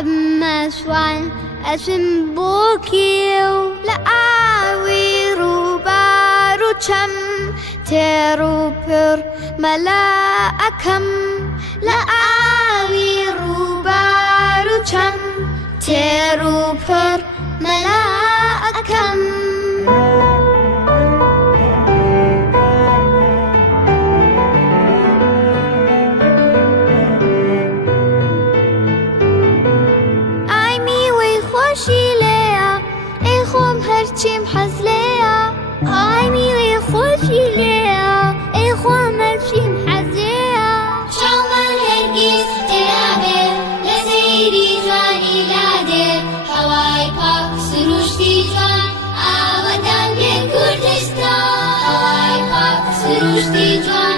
أما سوان أسم بوكيو لآوي روبارو چم تيرو پر ملاءكم لآوي روبارو چم تيرو پر ملاءكم چیم حز لیا آی میوی خوشی لیا ای خوام چیم حز لیا شامل هرگیز تلابه لسیری جوانی لاده هوای پاک سروشتی جوان آودان به کردستان هوای پاک سروشتی جوان